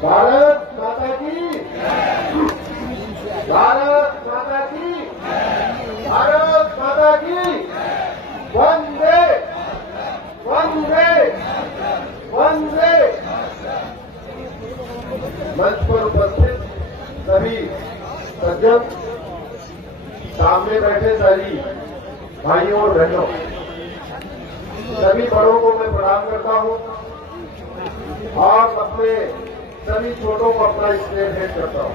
भारत माता की, भारत माता की, भारत माता की, वंदे वंदे वंदे। मंच पर उपस्थित सभी सज्जन, सामने बैठे सभी भाइयों और बहनों, सभी बड़ों को मैं प्रणाम करता हूं और अपने सभी छोटों को अपना स्नेह भेंट करता हूं।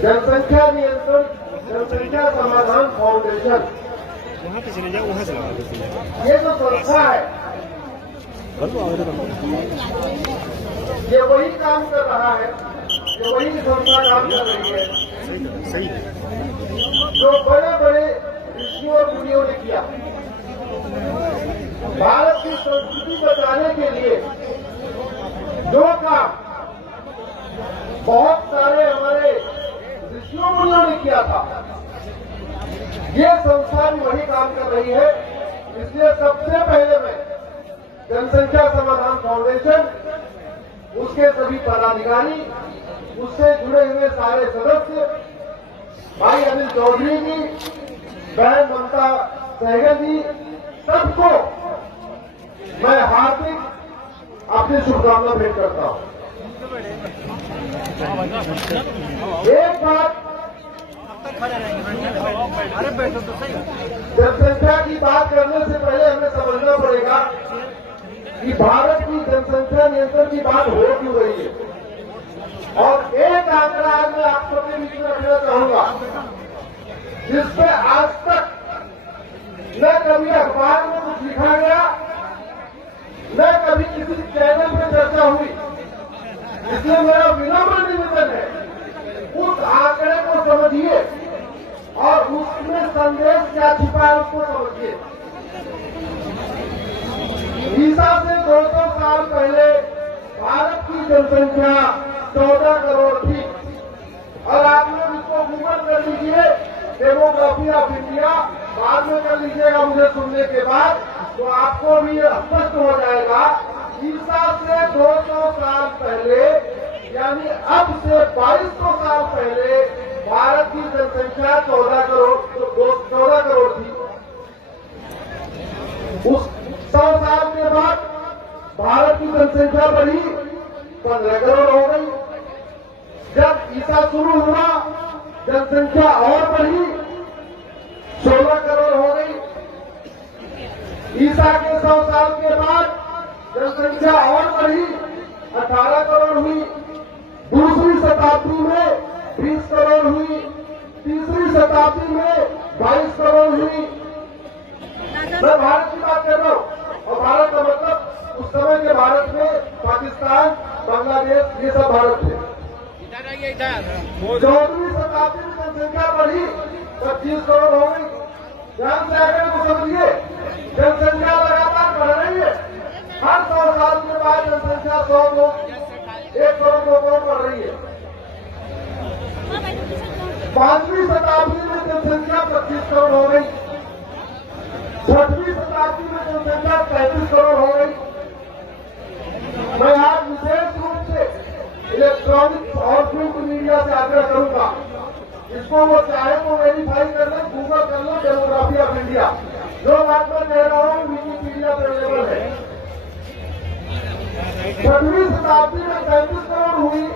जनसंख्या नियंत्रण जनसंख्या समाधान फाउंडेशन, वहाँ पे चले जाओ, वहाँ से ये जो संस्था है ये वही काम कर रहा है, ये वही संस्था काम कर रही है सही है। जो बड़े बड़े ऋषियों और मुनियों ने किया। भारत की संस्कृति बचाने के लिए जो काम बहुत सारे हमारे ऋषियों मुनियों ने किया था, ये संस्था भी वही काम कर रही है। इसलिए सबसे पहले मैं जनसंख्या समाधान फाउंडेशन, उसके सभी पदाधिकारी, उससे जुड़े हुए सारे सदस्य, भाई अनिल चौधरी जी, बहन ममता सहगल जी, सबको मैं हार्दिक अपनी शुभकामना भेंट करता हूं। एक बात, जनसंख्या की बात करने से पहले हमें समझना पड़ेगा कि भारत की जनसंख्या नियंत्रण की बात हो क्यों रही है। और एक आंकड़ा आज मैं आप सबके बीच में रखना चाहूंगा, जिसपे आज तक न कभी अखबार में कुछ लिखा गया, न कभी किसी चैनल पर चर्चा हुई। इसलिए मेरा विनम्र निवेदन है, उस आंकड़े को समझिए और उसमें संदेश क्या छिपा है उसको समझिए। ईसा से 200 साल पहले भारत की जनसंख्या 14 करोड़ थी। और आप लोग इसको गूगल कर लीजिए, डेमोग्राफी ऑफ इंडिया, बाद में कर लीजिएगा मुझे सुनने के बाद, तो आपको भी स्पष्ट हो जाएगा। ईसा से 200 साल पहले, यानी अब से 2200 साल पहले भारत की जनसंख्या 14 करोड़ थी। उस 100 साल के बाद भारत की जनसंख्या बढ़ी 15 करोड़ हो गई। जब ईसा शुरू हुआ जनसंख्या और बढ़ी 16 करोड़ हो गई। ईसा के 100 साल के बाद जनसंख्या और बढ़ी 18 करोड़ हुई। दूसरी शताब्दी में 20 करोड़ हुई। तीसरी शताब्दी में 22 करोड़ हुई। मैं भारत की बात कर रहा हूं, और भारत का मतलब उस समय के भारत में पाकिस्तान, बांग्लादेश, ये सब भारत थे। 14वीं शताब्दी में जनसंख्या बढ़ी 25 करोड़ हो गई। ध्यान से आगे को समझिए, जनसंख्या लगातार बढ़ रही है। हर 100 साल के बाद जनसंख्या 100 लोग 1 करोड़ 2 करोड़ बढ़ रही है। 5वीं शताब्दी में जनसंख्या 25 करोड़ हो गई। 6वीं शताब्दी में जनसंख्या 35 करोड़ हो गई। मैं आज विशेष रूप से इलेक्ट्रॉनिक और प्रिंट मीडिया से आग्रह करूंगा, इसको वो चाहे तो वेरीफाई कर लें, गूगल कर लें, डेमोग्राफी ऑफ इंडिया, जो बात मैं कह रहा हूं विकिपीडिया पर अवेलेबल है। 6वीं शताब्दी में 35 करोड़ हुई।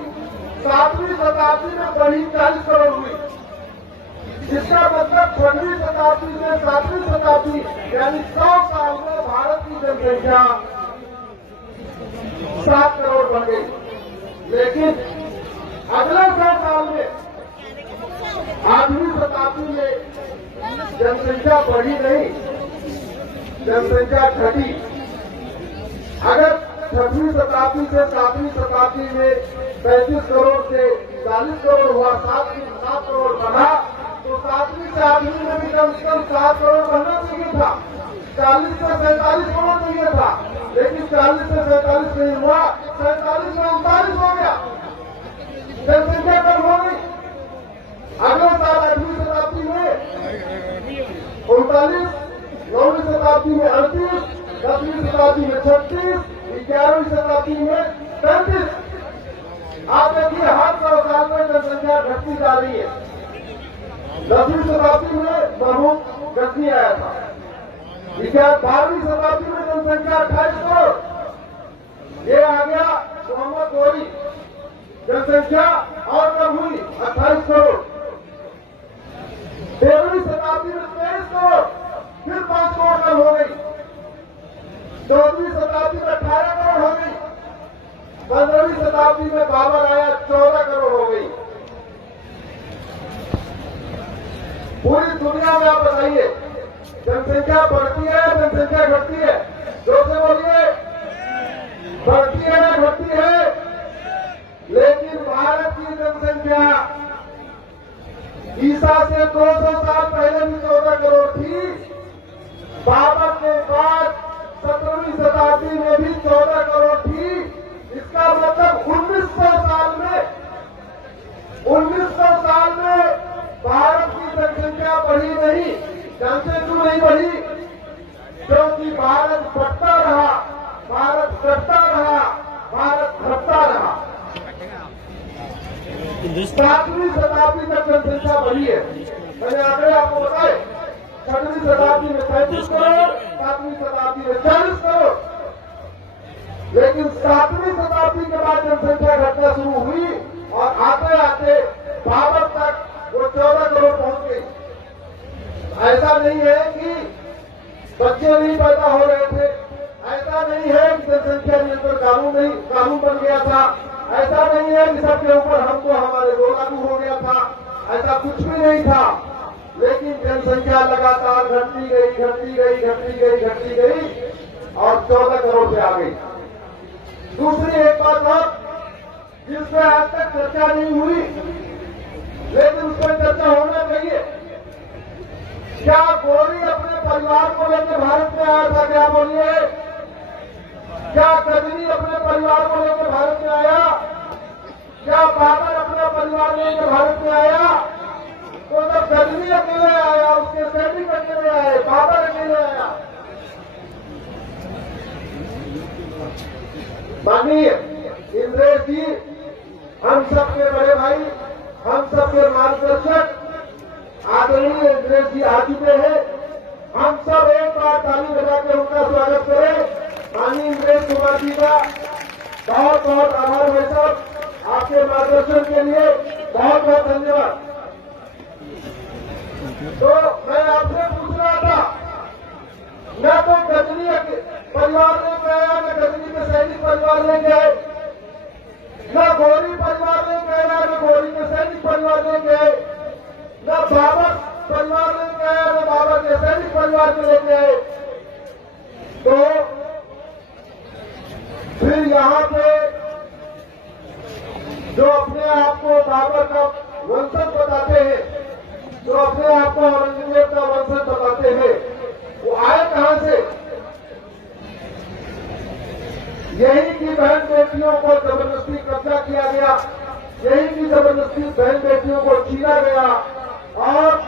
7वीं शताब्दी में बढ़ी 40 करोड़ हुई। इसका मतलब 6वीं शताब्दी से 7वीं शताब्दी, यानी 100 साल में भारत की जनसंख्या 7 करोड़ बढ़ गई। लेकिन अगले 100 साल में 8वीं शताब्दी में जनसंख्या बढ़ी नहीं, जनसंख्या घटी। अगर 6वीं शताब्दी से 7वीं शताब्दी में 35 करोड़ से 40 करोड़ हुआ, 7 करोड़ बढ़ा, तो 7वीं से 8वीं में भी कम से कम 7 करोड़ बढ़ना चाहिए था। 40 से 47 करोड़ चाहिए था, लेकिन 40 से 47 नहीं हुआ, 47 में 39 हो गया, जनसंख्या कम हो गई। अगले साल 8वीं शताब्दी में 39, 9वीं शताब्दी में 38, 10वीं शताब्दी में 36, 11वीं शताब्दी में 35। आप देखिए हर 100 साल में जनसंख्या घटती जा रही है। 10वीं शताब्दी में बहुत घटती आया था। 12वीं शताब्दी में जनसंख्या 28 करोड़ ये आ गया मोहम्मद गोरी, जनसंख्या और कम हुई 28 करोड़। 13वीं शताब्दी में 23 करोड़, फिर 5 करोड़ कम हो गई। 14वीं शताब्दी में 18 करोड़ हो गई। 15वीं शताब्दी में बाबर आया 14 करोड़ हो गई। पूरी दुनिया में आप बताइए जनसंख्या बढ़ती है, जनसंख्या घटती है? जोर से बोलिए, बढ़ती है या घटती है? लेकिन भारत की जनसंख्या ईसा से 200 साल पहले भी 14 करोड़ थी। बाबर के बाद 17वीं शताब्दी में भी 14 करोड़ थी। इसका मतलब 1900 साल में भारत की जनसंख्या बढ़ी नहीं। जानते क्यों नहीं बढ़ी? क्योंकि भारत बढ़ता रहा, भारत घटता रहा, भारत घटता रहा। 7वीं शताब्दी तक जनसंख्या बढ़ी है। मैंने आंकड़े आपको बताए। 6वीं शताब्दी में 35 करोड़, 7वीं शताब्दी में 40 करोड़। लेकिन 7वीं शताब्दी के बाद जनसंख्या घटना शुरू हुई और आते आते बाबर तक वो 14 करोड़ पहुंच गई। ऐसा नहीं है कि बच्चे नहीं पैदा हो रहे थे, ऐसा नहीं है कि जनसंख्या नियंत्रण कानून बन गया था, ऐसा नहीं है कि सबके ऊपर हमको हमारे दो लागू हो गया था, ऐसा कुछ भी नहीं था। लेकिन जनसंख्या लगातार घटती गई और 14 करोड़ पे आ गई। दूसरी एक बात और जिस पर आज तक चर्चा नहीं हुई, लेकिन उस पर चर्चा होना चाहिए। क्या गोरी अपने परिवार को लेकर भारत में आया था? क्या बोलिए? क्या गजनी अपने परिवार को लेकर भारत में आया? क्या बाबर अपना परिवार लेकर भारत में आया? तो जब गजनी अकेले आया, उसके सैनिक अकेले आए, बाबर अकेले आया। मानिए इंद्रेश जी हम सबके बड़े भाई, हम सबके मार्गदर्शक आदरणीय इंद्रेश जी आ चुके हैं। हम सब एक बार ताली बजाकर उनका स्वागत करें। माननीय इंद्रेश कुमार जी का बहुत बहुत आभार भाई साहब, आपके मार्गदर्शन के लिए बहुत बहुत धन्यवाद। तो मैं आपसे पूछ रहा था, न तो गजनी परिवार लेके आया, न गजनी के सैनिक परिवार लेके आए, न गोरी परिवार लेके आया, न गोरी के सैनिक परिवार लेके आए, न बाबर परिवार लेके आया, न बाबर के सैनिक परिवार के लेके आए। तो फिर यहाँ पे जो अपने आप को बाबर का वंशज बताते हैं, जो अपने आप को औरंगजेब का वंशज बताते हैं, वो आए कहां से? यही की बहन बेटियों को जबरदस्ती कब्जा किया गया, यही की जबरदस्ती बहन बेटियों को छीना गया और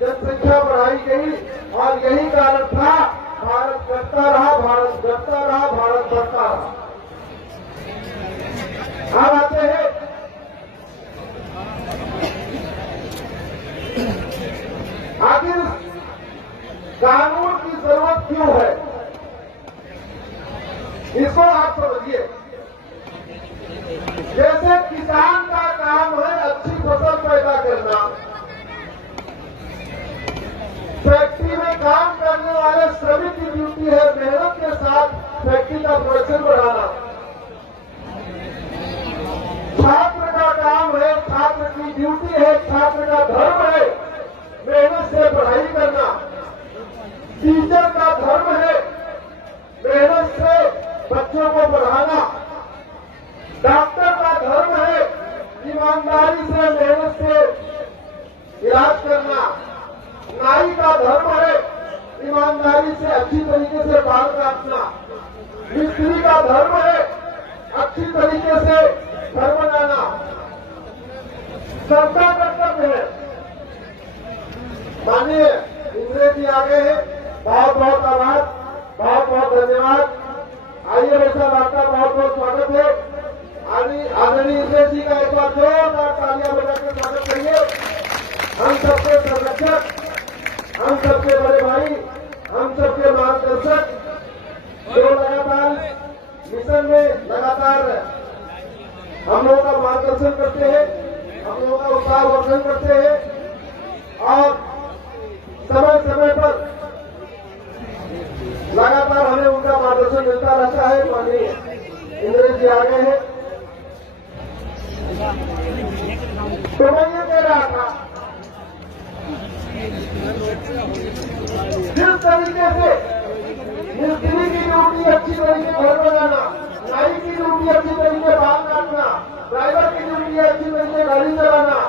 जनसंख्या बढ़ाई गई। और यही कारण था भारत घटता रहा, भारत घटता रहा, भारत बढ़ता रहा। अब आते हैं आखिर कानून की जरूरत क्यों है, इसको आप समझिए। जैसे किसान का काम है अच्छी फसल पैदा करना, फैक्ट्री में काम करने वाले श्रमिक की ड्यूटी है मेहनत के साथ फैक्ट्री का प्रोडक्शन बढ़ाना। छात्र का काम है, छात्र की ड्यूटी है, छात्र का धर्म है मेहनत से पढ़ाई करना। टीचर का धर्म है मेहनत से बच्चों को पढ़ाना। डॉक्टर का धर्म है ईमानदारी से मेहनत से इलाज करना। नाई का धर्म है ईमानदारी से अच्छी तरीके से बाल काटना। मिस्त्री का धर्म है अच्छी तरीके से घर बनाना। सबका कर्तव्य है। माननीय इंद्रेश जी आ गए हैं, बहुत बहुत आभार, बहुत बहुत धन्यवाद। आइए भाई साहब, आपका बहुत बहुत स्वागत है। आदरणीय इंद्रेश जी का एक बार जोरदार तालियां बजाकर स्वागत करिए। हम सबके संरक्षक, हम सबके बड़े भाई, हम सबके मार्गदर्शक, जो लगातार मिशन में लगातार हम लोगों का मार्गदर्शन करते हैं, हम लोगों का उत्साहवर्धन करते हैं और समय समय पर लगातार हमें उनका मार्गदर्शन मिलता रहता है। माननीय इंद्रेश जी आ गए हैं। तो मैं ये कह रहा था, जिस तरीके से मिस्त्री की ड्यूटी अच्छी तरीके घर बनाना, नाई की ड्यूटी अच्छी तरीके बाल काटना, ड्राइवर की ड्यूटी अच्छी तरीके गाड़ी चलाना,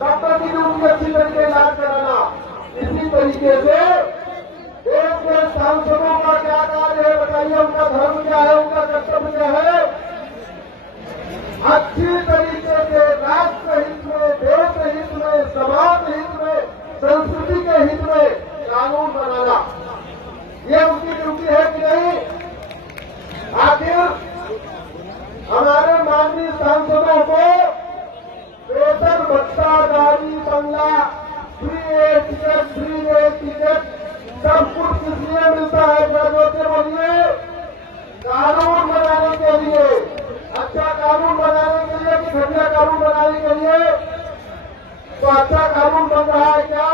डॉक्टर की ड्यूटी अच्छी तरीके इलाज कराना, इसी तरीके से देश के सांसदों का क्या कार्य है बताइए, उनका धर्म क्या है, उनका कर्तव्य क्या है? अच्छी तरीके से राष्ट्र हित में, देश हित में, समाज हित में, संस्कृति के हित में कानून बनाना, ये उनकी ड्यूटी है कि नहीं? आखिर हमारे माननीय सांसदों को वेतन, भत्ता, गाड़ी, बंगला, फ्री टिकट, फ्री टिकट सब कुछ किस लिए मिलता है? जोर से बोलिए। कानून बनाने के लिए, अच्छा कानून बनाने के लिए कि घटिया कानून बनाने के लिए? तो अच्छा कानून बन रहा है क्या?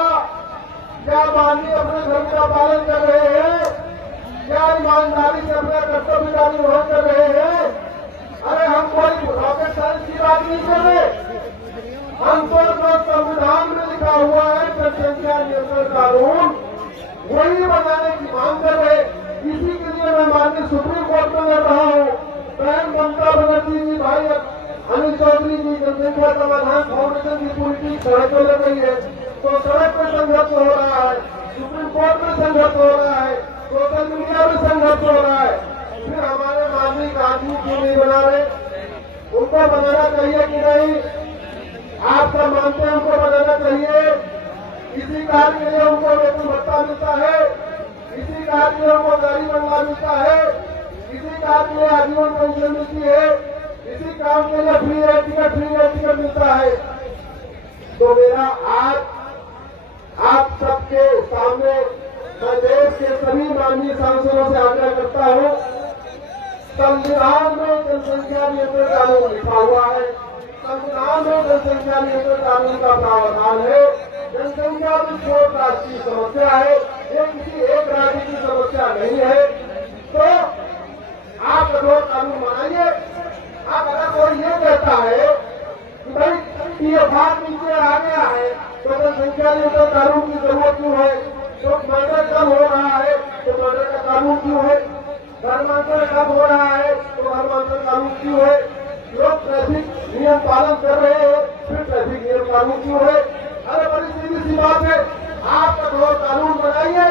क्या माननीय अपने धर्म का पालन कर रहे हैं? क्या ईमानदारी से अपना कर्तव्यदारी वहन कर रहे हैं? अरे हम कोई रॉकेट साइंस की बात नहीं कर रहे, हम तो जो संविधान में लिखा हुआ है जनसंख्या नियंत्रण कानून, वही बनाने की मांग कर रहे। इसी के लिए मैं माननीय सुप्रीम कोर्ट में लड़ रहा हूँ। बहन ममता बनर्जी जी, भाई अनिल चौधरी जी, जनसंख्या समाधान फाउंडेशन की पूरी टीम सड़क पर लग रही है। तो सड़क पर संघर्ष हो रहा है, सुप्रीम कोर्ट में संघर्ष हो रहा है, सोशल मीडिया में संघर्ष हो रहा है। फिर हमारे माननीय कानून क्यों नहीं बना रहे? उनको बनाना चाहिए कि नहीं? आप सब मानते हैं उनको बनाना चाहिए। इसी कार्य के लिए उनको वेतन भत्ता मिलता है, इसी कार्य के लिए उनको गाड़ी बंगला मिलता है, इसी कार्य के लिए आजीवन पेंशन मिलती है, इसी काम के लिए फ्री टिकट मिलता है। तो मेरा आज आप सबके सामने मैं देश के सभी माननीय सांसदों से आग्रह करता हूं, संविधान में जनसंख्या नियंत्रण कानून लिखा हुआ है, संविधान में जनसंख्या नियंत्रण कानून का प्रावधान है। जनसंख्या विस्फोट राष्ट्रीय समस्या है, ये किसी एक राज्य की समस्या नहीं है। तो आप कठोर कानून बनाइए। आप अगर कोई ये कहता है कि भाई TFR नीचे आ गया है तो जनसंख्या नियंत्रण कानून की जरूरत क्यों है? तो मर्डर कम हो रहा है तो मर्डर का कानून क्यों है? धर्मांतरण कम हो रहा है तो धर्मांतरण कानून क्यों है? लोग ट्रैफिक नियम पालन कर रहे हैं, फिर ट्रैफिक नियम कानून क्यों है? अरे बड़ी सीधी सी बात है, आप कठोर कानून बनाइए।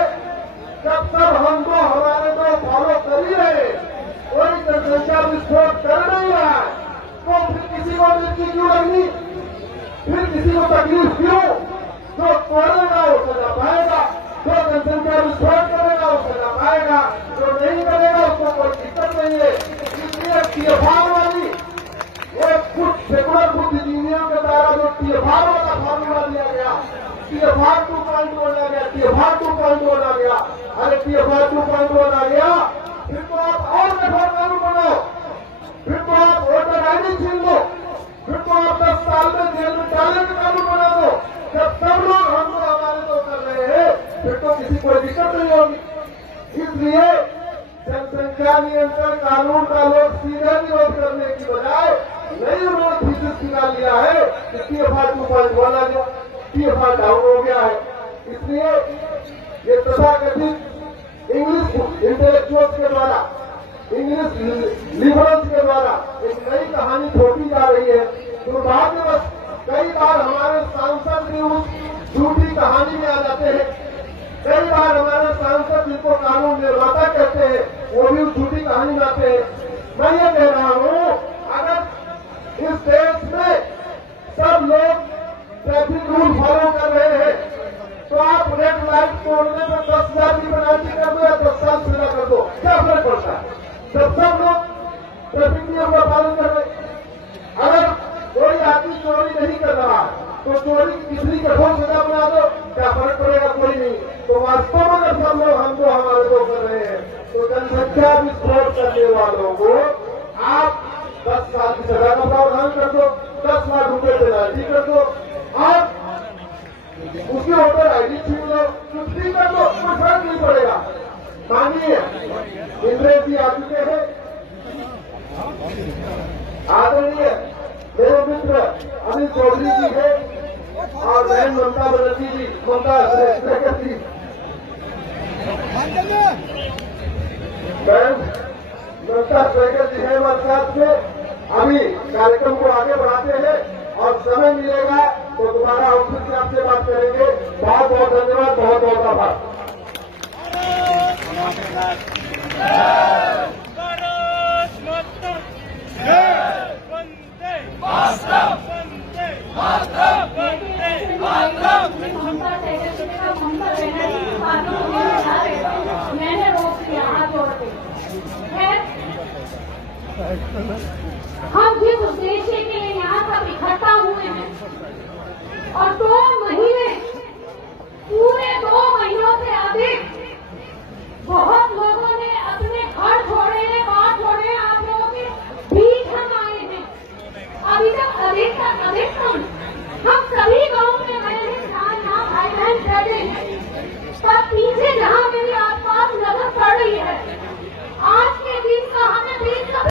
जब तक हम तो हमारे तो फॉलो कर ही रहे, कोई जनसंख्या विस्फोट कर नहीं रहा है, तो फिर किसी को मृत्यु क्यों लगनी? फिर किसी को तकलीफ क्यों? जो तोड़ेगा वो सजा पाएगा, जो जनसंख्या विस्फोट करेगा वो सजा पाएगा, जो नहीं करेगा उसको कोई दिक्कत नहीं है। इसलिए TFR वाली एक कुछ सेकुलर बुद्धिजीवियों के द्वारा जो TFR वाला फॉर्मूला दिया गया, TFR 2.1 आ गया, TFR 2.1 आ गया। अरे TFR 2.1 आ गया, फिर तो आप और कठोर कानून बनाओ, फिर तो आप वोटर आईडी छीन दो, फिर तो आप 10 साल में जेल में डालने का कानून बना दो। जब सब लोग हम लोग हमारे तो कर रहे हैं, फिर तो किसी कोई दिक्कत नहीं होगी। इसलिए जनसंख्या नियंत्रण कानून का लोग सीधे विरोध करने की बजाय नई उन्होंने थीसिस निकाल लिया है कि TFR 2.1 आ गया, TFR डाउन हो गया है। इसलिए ये तथाकथित इंग्लिश इंटेलेक्चुअल्स के द्वारा, इंग्लिश लिबरल्स के द्वारा एक नई कहानी थोपी जा रही है। दुर्भाग्यवश कई बार हमारे सांसद भी उस झूठी कहानी में आ जाते हैं। कई बार हमारे सांसद जिनको कानून निर्माता कहते हैं वो भी उस झूठी कहानी में आते हैं। मैं ये कह रहा हूं, अगर इस देश में सब लोग ट्रैफिक रूल फॉलो कर रहे हैं तो आप रेड लाइट तोड़ने में 10,000 की पेनल्टी कर दो या 10 साल सजा कर दो, क्या फर्क पड़ता है? जब ट्रैफिक नियम का पालन कर रहे। अगर कोई आदमी चोरी नहीं कर रहा तो चोरी कितनी कठोर सजा बना दो, क्या फर्क पड़ेगा? कोई नहीं। तो वास्तव में अगर हम लोग हम जो हमारे को कर रहे हैं तो जनसंख्या विस्फोट करने वालों को आप 10 साल की सजा का प्रावधान कर दो, 10 लाख रुपए पेनाल्टी कर दो और उसके ऊपर आईडी छीन लो, कुछ भी कर दो, कोई फर्क नहीं पड़ेगा। माननीय इंद्रेश जी आ चुके हैं, आदरणीय मेरे मित्र अनिल चौधरी जी है और बहन ममता बनर्जी जी, ममता सेक्रेटरी बहन ममता सेक्रेटरी है हमारे साथ में। अभी कार्यक्रम को आगे बढ़ाते हैं और समय मिलेगा तो दोबारा हम फिर से आपसे बात करेंगे। बहुत बहुत धन्यवाद, बहुत बहुत आभार। हम